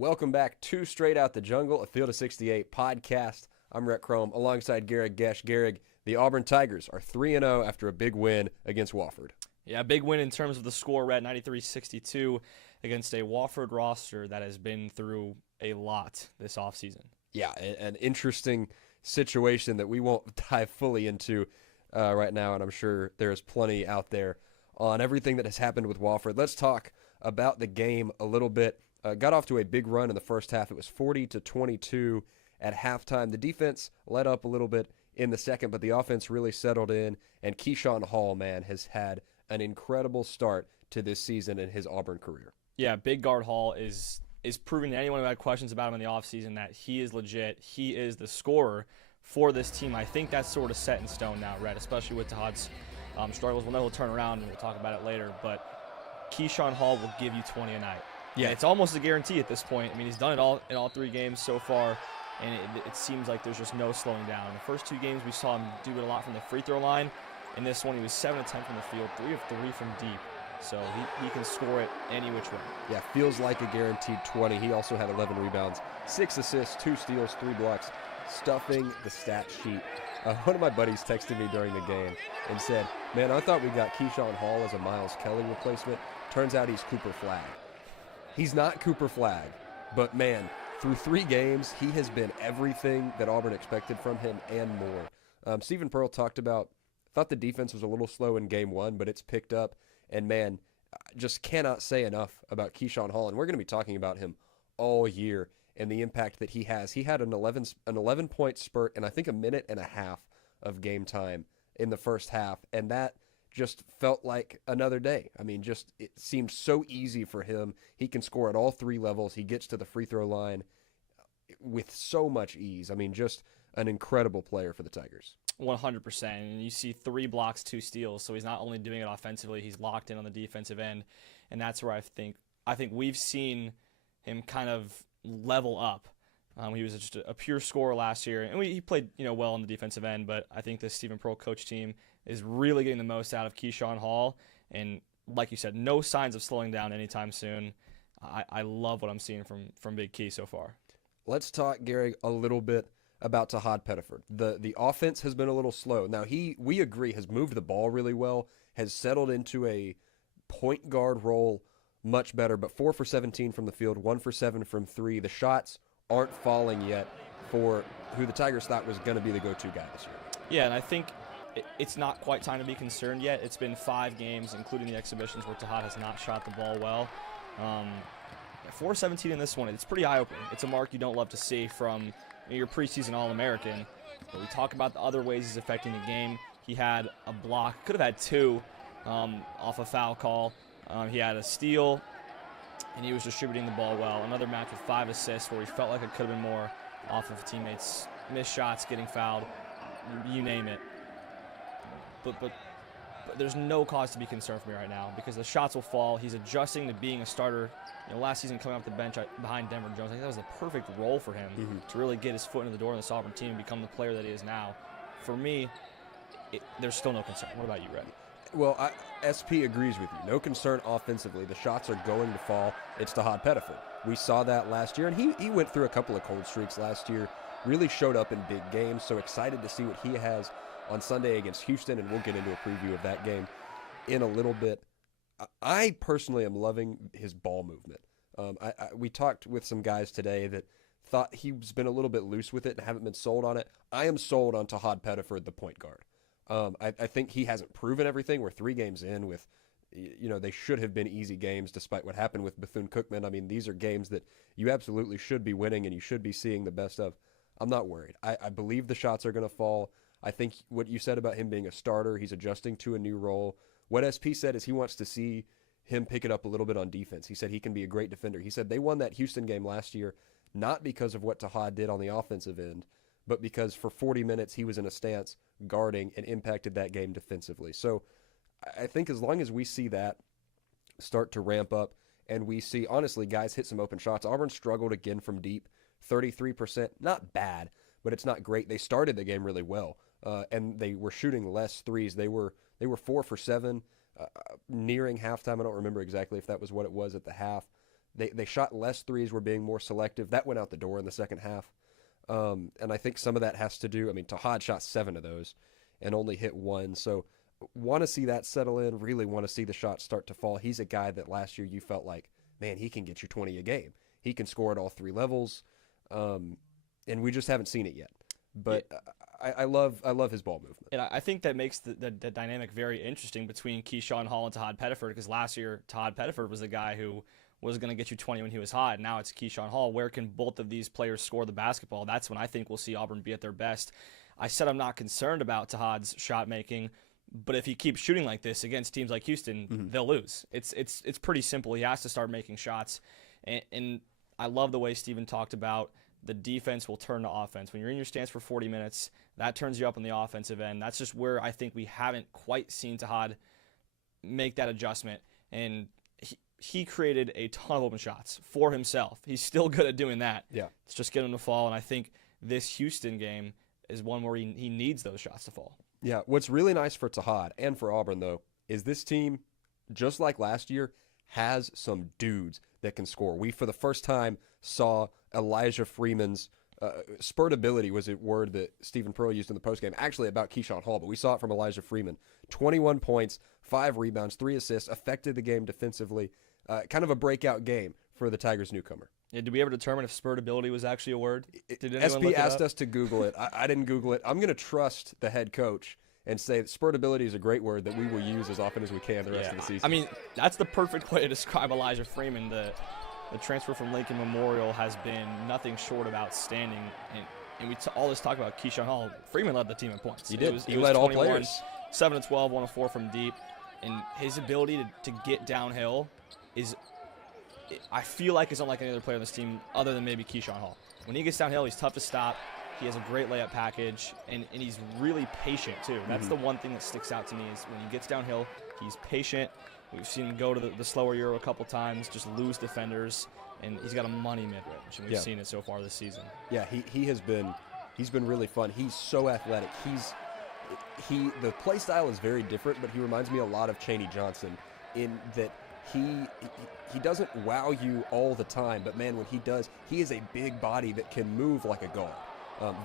Welcome back to Straight Out the Jungle, a Field of 68 podcast. I'm Rett Krome alongside Gehrig, Gesch. Gehrig, the Auburn Tigers are 3-0 after a big win against Wofford. Yeah, big win in terms of the score, Rett, 93-62 against a Wofford roster that has been through a lot this offseason. Yeah, an interesting situation that we won't dive fully into right now, and I'm sure there's plenty out there on everything that has happened with Wofford. Let's talk about the game a little bit. Got off to a big run in the first half. It was 40-22 at halftime. The defense let up a little bit in the second, but the offense really settled in. And Keyshawn Hall, man, has had an incredible start to this season in his Auburn career. Yeah, big guard Hall is proving to anyone who had questions about him in the offseason that he is legit. He is the scorer for this team. I think that's sort of set in stone now, Rett, especially with Tahaad's struggles. We'll know he'll turn around, and we'll talk about it later. But Keyshawn Hall will give you 20 a night. Yeah, it's almost a guarantee at this point. I mean, he's done it all in all three games so far, and it seems like there's just no slowing down. In the first two games, we saw him do it a lot from the free throw line. In this one, he was 7 of 10 from the field, 3 of 3 from deep. So he can score it any which way. Yeah, feels like a guaranteed 20. He also had 11 rebounds, 6 assists, 2 steals, 3 blocks, stuffing the stat sheet. One of my buddies texted me during the game and said, "Man, I thought we got Keyshawn Hall as a Miles Kelly replacement. Turns out he's Cooper Flagg." He's not Cooper Flagg, but man, through 3 games, he has been everything that Auburn expected from him and more. Stephen Pearl thought the defense was a little slow in game 1, but it's picked up. And man, just cannot say enough about Keyshawn Hall. And we're going to be talking about him all year and the impact that he has. He had an 11-point spurt and I think a minute and a half of game time in the first half. And that just felt like another day. I mean, it seemed so easy for him. He can score at all 3 levels. He gets to the free throw line with so much ease. I mean, just an incredible player for the Tigers. 100%. And you see 3 blocks, 2 steals. So he's not only doing it offensively, he's locked in on the defensive end. And that's where I think we've seen him kind of level up. He was just a pure scorer last year, and he played well on the defensive end. But I think this Stephen Pearl coach team is really getting the most out of Keyshawn Hall. And like you said, no signs of slowing down anytime soon. I love what I'm seeing from Big Key so far. Let's talk, Gehrig, a little bit about Tahaad Pettiford. The offense has been a little slow. Now, we agree, has moved the ball really well, has settled into a point guard role much better, but 4 for 17 from the field, 1 for 7 from 3. The shots aren't falling yet for who the Tigers thought was going to be the go-to guy this year. Yeah, and I think it's not quite time to be concerned yet. It's been 5 games, including the exhibitions, where Tahaad has not shot the ball well. 4-17 in this one, it's pretty eye-opening. It's a mark you don't love to see from your preseason All-American. But we talk about the other ways he's affecting the game. He had a block, could have had 2 off a foul call. He had a steal, and he was distributing the ball well. Another match with 5 assists where he felt like it could have been more off of teammates' missed shots, getting fouled, you name it. But there's no cause to be concerned for me right now because the shots will fall. He's adjusting to being a starter. Last season coming off the bench behind Denver Jones, I think that was the perfect role for him to really get his foot into the door in the Auburn team and become the player that he is now. For me, there's still no concern. What about you, Rett? Well, SP agrees with you. No concern offensively. The shots are going to fall. It's Tahaad Pettiford. We saw that last year, and he went through a couple of cold streaks last year, really showed up in big games, so excited to see what he has on Sunday against Houston, and we'll get into a preview of that game in a little bit. I personally am loving his ball movement. We talked with some guys today that thought he's been a little bit loose with it and haven't been sold on it. I am sold on Tahaad Pettiford, the point guard. I think he hasn't proven everything. We're 3 games in with, they should have been easy games despite what happened with Bethune-Cookman. I mean, these are games that you absolutely should be winning and you should be seeing the best of. I'm not worried. I believe the shots are going to fall. I think what you said about him being a starter, he's adjusting to a new role. What SP said is he wants to see him pick it up a little bit on defense. He said he can be a great defender. He said they won that Houston game last year not because of what Tahaad did on the offensive end, but because for 40 minutes he was in a stance guarding and impacted that game defensively. So I think as long as we see that start to ramp up and we see, honestly, guys hit some open shots. Auburn struggled again from deep, 33%. Not bad, but it's not great. They started the game really well, and they were shooting less threes. They were 4 for 7 nearing halftime. I don't remember exactly if that was what it was at the half, They shot less threes, were being more selective. That went out the door in the second half. And I think some of that has to do, I mean, Tahaad shot 7 of those and only hit 1. So want to see that settle in, really want to see the shots start to fall. He's a guy that last year you felt like, man, he can get you 20 a game. He can score at all 3 levels. And we just haven't seen it yet. But I love his ball movement. And I think that makes the dynamic very interesting between Keyshawn Hall and Tahaad Pettiford, because last year Tahaad Pettiford was the guy who was going to get you 20 when he was hot. Now it's Keyshawn Hall. Where can both of these players score the basketball? That's when I think we'll see Auburn be at their best. I said I'm not concerned about Tahaad's shot making, but if he keeps shooting like this against teams like Houston, they'll lose. It's pretty simple. He has to start making shots. And I love the way Steven talked about the defense will turn to offense. When you're in your stance for 40 minutes, that turns you up on the offensive end. That's just where I think we haven't quite seen Tahaad make that adjustment. And he created a ton of open shots for himself. He's still good at doing that. Yeah. It's just getting him to fall, and I think this Houston game is one where he needs those shots to fall. Yeah, what's really nice for Tahaad and for Auburn, though, is this team, just like last year, has some dudes that can score. We, for the first time, saw Elyjah Freeman's spurt ability was a word that Stephen Pearl used in the postgame, actually about Keyshawn Hall, but we saw it from Elyjah Freeman. 21 points, 5 rebounds, 3 assists, affected the game defensively. Kind of a breakout game for the Tigers newcomer. Yeah, did we ever determine if spurt ability was actually a word? Did anyone SP look it asked up? us to Google it. I didn't Google it. I'm going to trust the head coach and say that spurt ability is a great word that we will use as often as we can the rest of the season. I mean, that's the perfect way to describe Elyjah Freeman. The transfer from Lincoln Memorial has been nothing short of outstanding. And we all this talk about Keyshawn Hall. Freeman led the team in points. He did. He led was all 21, players. 7 of 12, 1 of 4 from deep. And his ability to get downhill is, I feel like, is unlike any other player on this team other than maybe Keyshawn Hall. When he gets downhill, he's tough to stop. He has a great layup package, and he's really patient, too. That's the one thing that sticks out to me is when he gets downhill, he's patient. We've seen him go to the slower Euro a couple times, just lose defenders, and he's got a money mid-range, and we've seen it so far this season. Yeah, he's been really fun. He's so athletic. The play style is very different, but he reminds me a lot of Chaney Johnson in that he doesn't wow you all the time, but man, when he does, he is a big body that can move like a guard.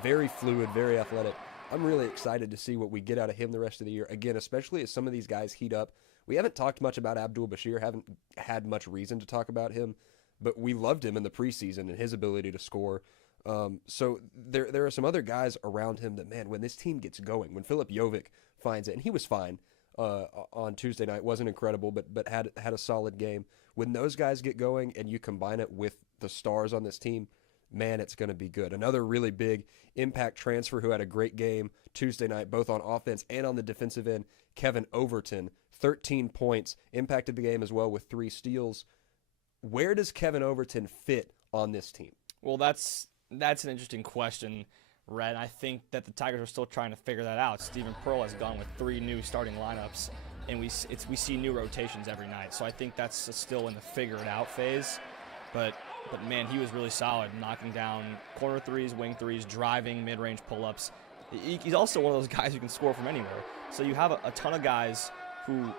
Very fluid, very athletic. I'm really excited to see what we get out of him the rest of the year. Again, especially as some of these guys heat up. We haven't talked much about Abdul Bashir, haven't had much reason to talk about him, but we loved him in the preseason and his ability to score. So there are some other guys around him that, man, when this team gets going, when Filip Jovic finds it, and he was fine on Tuesday night, wasn't incredible, but had a solid game. When those guys get going and you combine it with the stars on this team, man, it's going to be good. Another really big impact transfer who had a great game Tuesday night, both on offense and on the defensive end, Kevin Overton, 13 points, impacted the game as well with 3 steals. Where does Kevin Overton fit on this team? Well, that's an interesting question, Rett. I think that the Tigers are still trying to figure that out. Stephen Pearl has gone with 3 new starting lineups, and we see new rotations every night. So I think that's still in the figure it out phase. But man, he was really solid, knocking down corner threes, wing threes, driving, mid-range pull-ups. He's also one of those guys who can score from anywhere. So you have a ton of guys who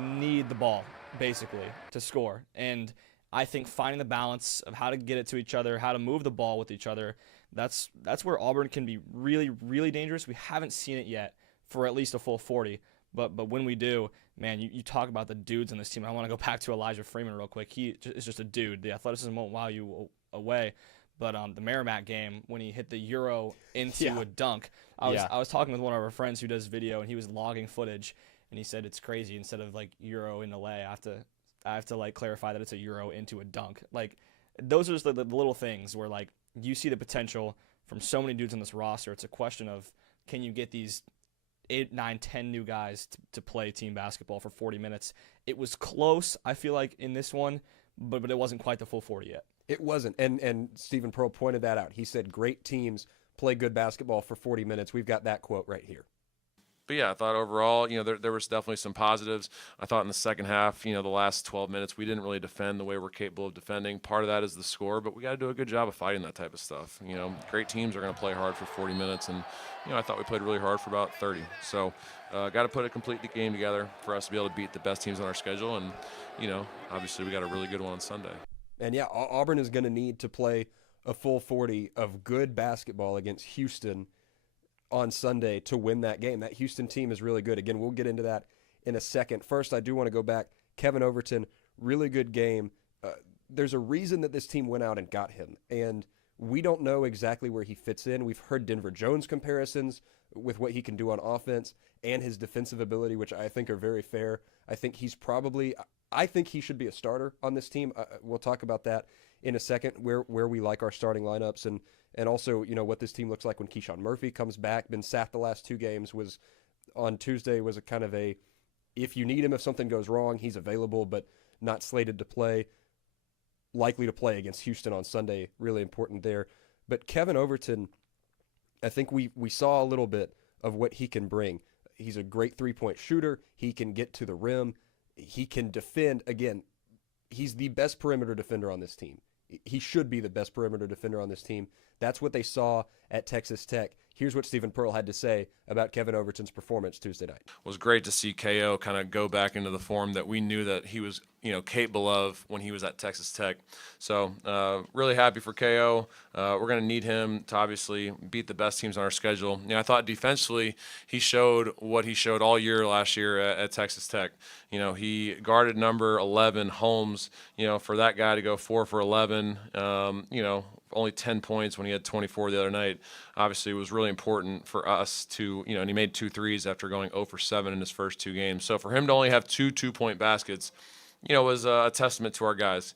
need the ball, basically, to score. And I think finding the balance of how to get it to each other, how to move the ball with each other, that's where Auburn can be really, really dangerous. We haven't seen it yet for at least a full 40. But when we do, man, you talk about the dudes on this team. I want to go back to Elyjah Freeman real quick. He is just a dude. The athleticism won't wow you away. But the Merrimack game, when he hit the Euro into a dunk, I was talking with one of our friends who does video, and he was logging footage, and he said it's crazy. Instead of like Euro into lay, I have to like clarify that it's a Euro into a dunk. Like those are just the little things where like you see the potential from so many dudes on this roster. It's a question of, can you get these 8, 9, 10 new guys to play team basketball for 40 minutes. It was close, I feel like, in this one, but it wasn't quite the full 40 yet. It wasn't, and Stephen Pearl pointed that out. He said great teams play good basketball for 40 minutes. We've got that quote right here. But yeah, I thought overall, there was definitely some positives. I thought in the second half, the last 12 minutes, we didn't really defend the way we're capable of defending. Part of that is the score, but we got to do a good job of fighting that type of stuff. Great teams are going to play hard for 40 minutes, and I thought we played really hard for about 30. So, got to put a complete game together for us to be able to beat the best teams on our schedule, and obviously we got a really good one on Sunday. And yeah, Auburn is going to need to play a full 40 of good basketball against Houston on Sunday to win that game. That Houston team is really good. Again, we'll get into that in a second. First, I do want to go back. Kevin Overton, really good game. There's a reason that this team went out and got him, and we don't know exactly where he fits in. We've heard Denver Jones comparisons with what he can do on offense and his defensive ability, which I think are very fair. I think he should be a starter on this team. We'll talk about that in a second, where we like our starting lineups, and also, what this team looks like when Keyshawn Murphy comes back. Been sat the last 2 games, was on Tuesday, was a kind of a, if you need him, if something goes wrong, he's available, but not slated to play. Likely to play against Houston on Sunday. Really important there. But Kevin Overton, I think we saw a little bit of what he can bring. He's a great 3-point shooter. He can get to the rim. He can defend. Again, he's the best perimeter defender on this team. He should be the best perimeter defender on this team. That's what they saw at Texas Tech. Here's what Stephen Pearl had to say about Kevin Overton's performance Tuesday night. It was great to see KO kind of go back into the form that we knew that he was, capable of when he was at Texas Tech. So really happy for KO. We're going to need him to obviously beat the best teams on our schedule. I thought defensively he showed what he showed all year last year at Texas Tech. He guarded number 11, Holmes, for that guy to go 4 for 11, only 10 points when he had 24 the other night. Obviously, it was really important for us to, and he made 2 threes after going 0 for 7 in his first 2 games. So for him to only have 2 2-point baskets, was a testament to our guys.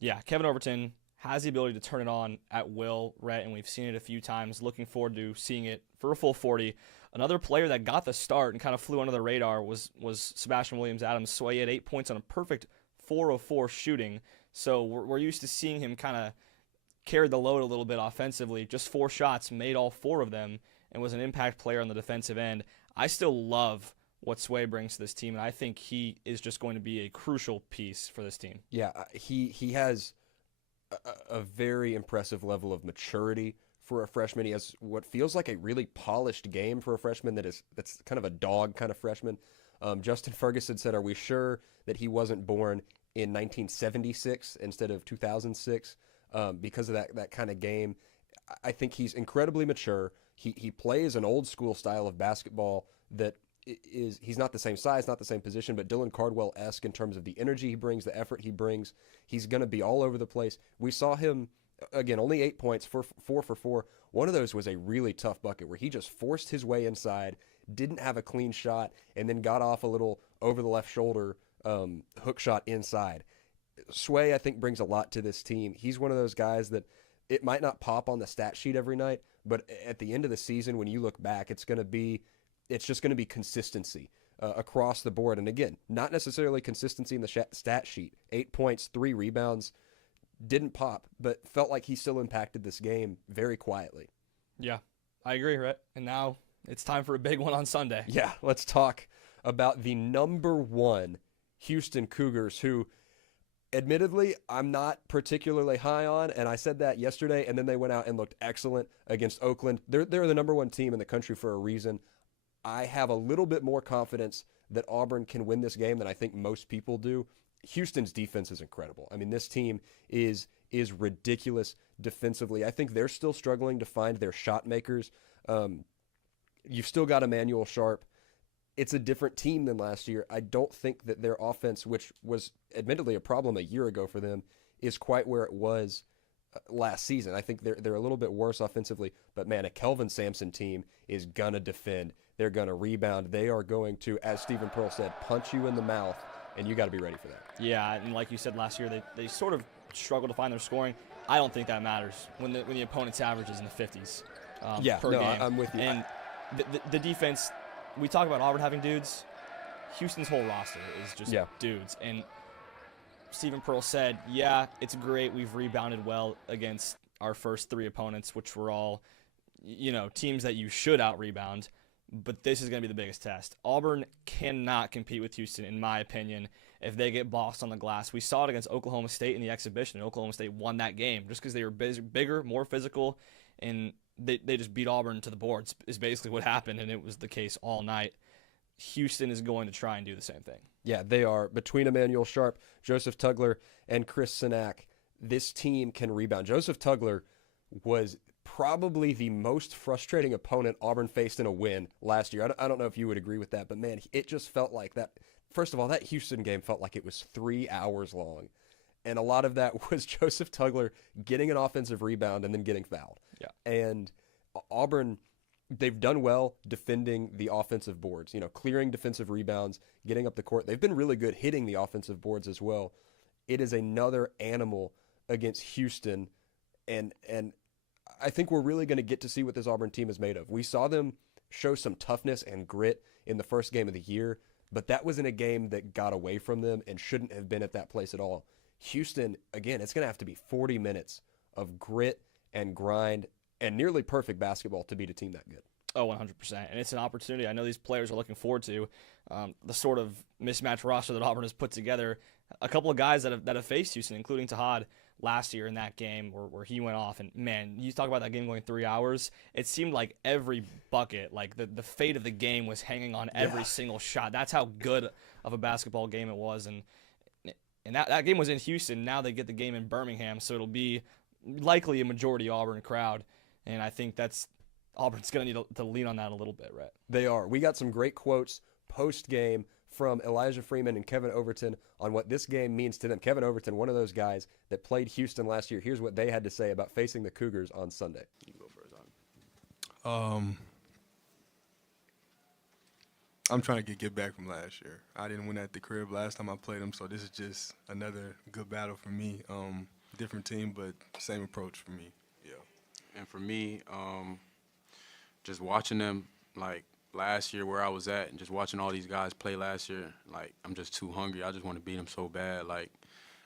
Yeah, Kevin Overton has the ability to turn it on at will, Rett, and we've seen it a few times. Looking forward to seeing it for a full 40. Another player that got the start and kind of flew under the radar was Sebastian Williams-Adams. So he had 8 points on a perfect 4 of 4 shooting. So we're used to seeing him kind of carried the load a little bit offensively. Just 4 shots, made all 4 of them, and was an impact player on the defensive end. I still love what Sway brings to this team, and I think he is just going to be a crucial piece for this team. Yeah, he has a very impressive level of maturity for a freshman. He has what feels like a really polished game for a freshman that's kind of a dog kind of freshman. Justin Ferguson said, "Are we sure that he wasn't born in 1976 instead of 2006?" Because of that kind of game. I think he's incredibly mature. He plays an old school style of basketball that he's not the same size, not the same position, but Dylan Cardwell-esque in terms of the energy he brings, the effort he brings. He's going to be all over the place. We saw him, again, only 8 points, 4 for 4. One of those was a really tough bucket where he just forced his way inside, didn't have a clean shot, and then got off a little over the left shoulder hook shot inside. Sway, I think, brings a lot to this team. He's one of those guys that it might not pop on the stat sheet every night, but at the end of the season, when you look back, it's just going to be consistency across the board. And again, not necessarily consistency in the stat sheet. 8 points, 3 rebounds, didn't pop, but felt like he still impacted this game very quietly. Yeah, I agree, Rhett. And now it's time for a big one on Sunday. Yeah, let's talk about the number 1 Houston Cougars, who admittedly, I'm not particularly high on, and I said that yesterday, and then they went out and looked excellent against Oakland. They're the number 1 team in the country for a reason. I have a little bit more confidence that Auburn can win this game than I think most people do. Houston's defense is incredible. I mean, this team is ridiculous defensively. I think they're still struggling to find their shot makers. You've still got Emmanuel Sharp. It's a different team than last year. I don't think that their offense, which was admittedly a problem a year ago for them, is quite where it was last season. I think they're a little bit worse offensively, but man, a Kelvin Sampson team is gonna defend. They're gonna rebound. They are going to, as Stephen Pearl said, punch you in the mouth, and you got to be ready for that. Yeah, and like you said last year, they sort of struggled to find their scoring. I don't think that matters when the opponent's average is in the 50s per game. I'm with you. And the defense, we talk about Auburn having dudes. Houston's whole roster is just dudes. And Stephen Pearl said, yeah, it's great. We've rebounded well against our first 3 opponents, which were all, teams that you should out-rebound. But this is going to be the biggest test. Auburn cannot compete with Houston, in my opinion, if they get bossed on the glass. We saw it against Oklahoma State in the exhibition, and Oklahoma State won that game just because they were bigger, more physical, and they just beat Auburn to the boards is basically what happened, and it was the case all night. Houston is going to try and do the same thing. Yeah, they are. Between Emmanuel Sharp, Joseph Tugler, and Chris Sinak, this team can rebound. Joseph Tugler was probably the most frustrating opponent Auburn faced in a win last year. I don't know if you would agree with that, but man, it just felt like that. First of all, that Houston game felt like it was 3 hours long. And a lot of that was Joseph Tugler getting an offensive rebound and then getting fouled. Yeah. And Auburn, they've done well defending the offensive boards, clearing defensive rebounds, getting up the court. They've been really good hitting the offensive boards as well. It is another animal against Houston, and I think we're really going to get to see what this Auburn team is made of. We saw them show some toughness and grit in the first game of the year, but that was in a game that got away from them and shouldn't have been at that place at all. Houston, again, it's going to have to be 40 minutes of grit and grind and nearly perfect basketball to beat a team that good. Oh, 100%. And it's an opportunity I know these players are looking forward to. The sort of mismatched roster that Auburn has put together. A couple of guys that have faced Houston, including Tahaad last year in that game where he went off. And, man, you talk about that game going 3 hours. It seemed like every bucket, like the fate of the game was hanging on every single shot. That's how good of a basketball game it was. And that game was in Houston. Now they get the game in Birmingham, so it'll be likely a majority Auburn crowd. And I think Auburn's going to need to lean on that a little bit, right? They are. We got some great quotes post-game from Elyjah Freeman and Kevin Overton on what this game means to them. Kevin Overton, one of those guys that played Houston last year. Here's what they had to say about facing the Cougars on Sunday. You go first. I'm trying to get back from last year. I didn't win at the crib last time I played them, so this is just another good battle for me. Different team, but same approach for me. Yeah. And for me, just watching them, like, last year where I was at and just watching all these guys play last year, like, I'm just too hungry. I just want to beat them so bad. Like,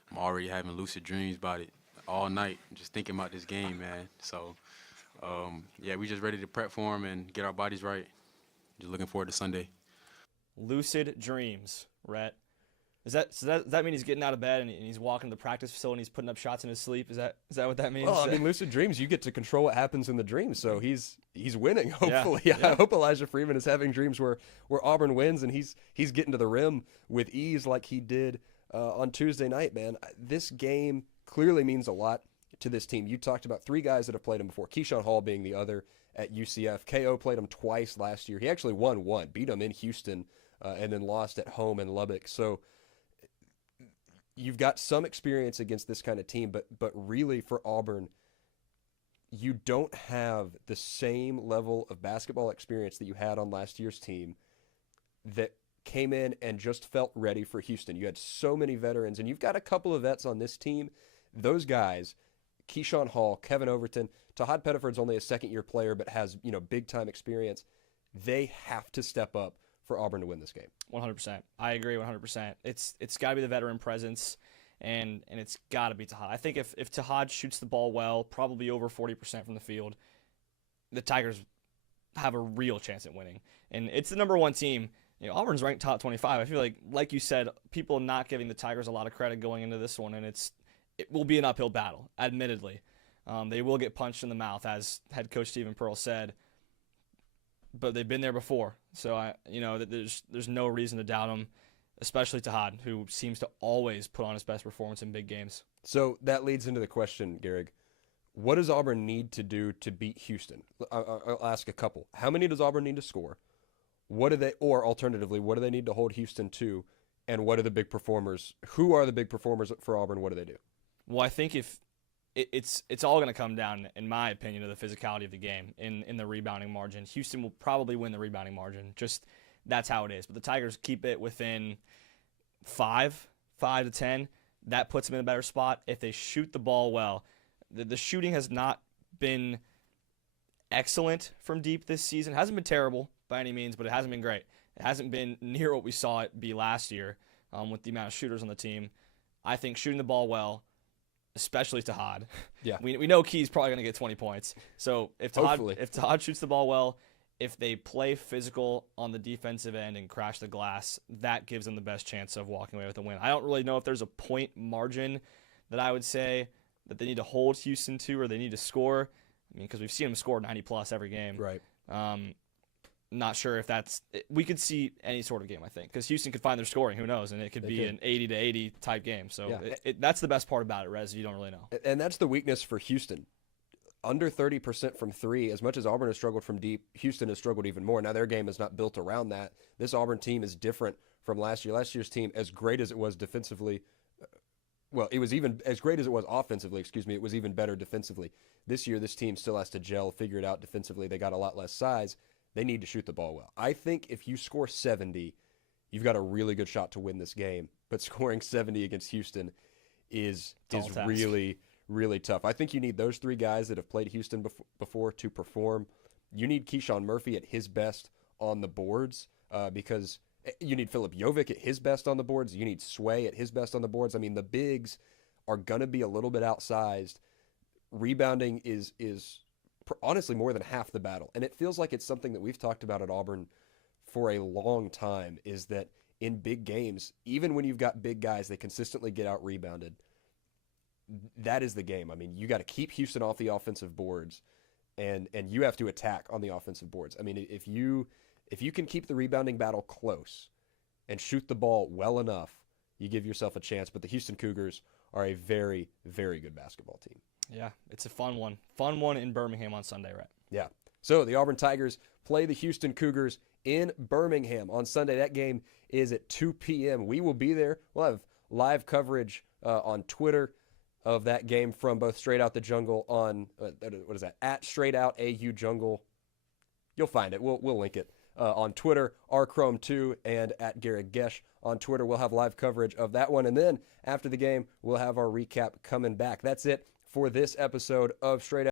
I'm already having lucid dreams about it all night, just thinking about this game, man. So, yeah, we just ready to prep for them and get our bodies right. Just looking forward to Sunday. Lucid dreams, Rett. Does that mean he's getting out of bed and he's walking to the practice facility and he's putting up shots in his sleep? Is that what that means? Well, I mean, lucid dreams, you get to control what happens in the dream, so he's winning, hopefully. Yeah. I hope Elyjah Freeman is having dreams where Auburn wins and he's getting to the rim with ease like he did on Tuesday night, man. This game clearly means a lot to this team. You talked about 3 guys that have played him before, Keyshawn Hall being the other at UCF. KO played him twice last year. He actually won one, beat him in Houston, and then lost at home in Lubbock. So you've got some experience against this kind of team, but really for Auburn, you don't have the same level of basketball experience that you had on last year's team that came in and just felt ready for Houston. You had so many veterans, and you've got a couple of vets on this team. Those guys, Keyshawn Hall, Kevin Overton, Tahaad Pettiford's only a second-year player but has big-time experience. They have to step up for Auburn to win this game. 100%. I agree 100%. It's got to be the veteran presence, and it's got to be Tahaad. I think if Tahaad shoots the ball well, probably over 40% from the field, the Tigers have a real chance at winning. And it's the number 1 team. Auburn's ranked top 25. I feel like you said, people not giving the Tigers a lot of credit going into this one, and it will be an uphill battle, admittedly. They will get punched in the mouth, as head coach Stephen Pearl said, but they've been there before. So there's no reason to doubt them, especially Tahaad, who seems to always put on his best performance in big games. So that leads into the question, Gehrig. What does Auburn need to do to beat Houston? I'll ask a couple. How many does Auburn need to score? Or alternatively, what do they need to hold Houston to? And what are the big performers? Who are the big performers for Auburn? What do they do? Well, I think if it's all going to come down, in my opinion, to the physicality of the game in the rebounding margin. Houston will probably win the rebounding margin. Just that's how it is. But the Tigers keep it within 5 to 10. That puts them in a better spot. If they shoot the ball well, the shooting has not been excellent from deep this season. It hasn't been terrible by any means, but it hasn't been great. It hasn't been near what we saw it be last year with the amount of shooters on the team. I think shooting the ball well, especially Tahaad. Yeah. We know Key's probably going to get 20 points. So if Tahaad shoots the ball well, if they play physical on the defensive end and crash the glass, that gives them the best chance of walking away with a win. I don't really know if there's a point margin that I would say that they need to hold Houston to or they need to score. I mean, because we've seen them score 90-plus every game. Right. not sure if we could see any sort of game, I think, because Houston could find their scoring. Who knows? And it could be an 80-80 type game. So that's the best part about it, Rez. You don't really know. And that's the weakness for Houston. Under 30% from three, as much as Auburn has struggled from deep, Houston has struggled even more. Now, their game is not built around that. This Auburn team is different from last year. Last year's team, as great as it was defensively, it was even as great as it was offensively, it was even better defensively. This year, this team still has to gel, figure it out defensively. They got a lot less size. They need to shoot the ball well. I think if you score 70, you've got a really good shot to win this game. But scoring 70 against Houston is really, really tough. I think you need those three guys that have played Houston before to perform. You need Keyshawn Murphy at his best on the boards because you need Philip Jovic at his best on the boards. You need Sway at his best on the boards. I mean, the bigs are going to be a little bit outsized. Rebounding is honestly more than half the battle. And it feels like it's something that we've talked about at Auburn for a long time, is that in big games, even when you've got big guys, they consistently get out rebounded. That is the game. I mean, you got to keep Houston off the offensive boards, and you have to attack on the offensive boards. I mean, if you can keep the rebounding battle close and shoot the ball well enough, you give yourself a chance. But the Houston Cougars are a very, very good basketball team. Yeah, it's a fun one. Fun one in Birmingham on Sunday, right? Yeah. So the Auburn Tigers play the Houston Cougars in Birmingham on Sunday. That game is at 2 p.m. We will be there. We'll have live coverage on Twitter of that game from both Straight Out the Jungle on, what is that, at Straight Out AU Jungle. You'll find it. We'll link it on Twitter, Krome2, and at Gehrig Gesch on Twitter. We'll have live coverage of that one. And then after the game, we'll have our recap coming back. That's it for this episode of Straight Out.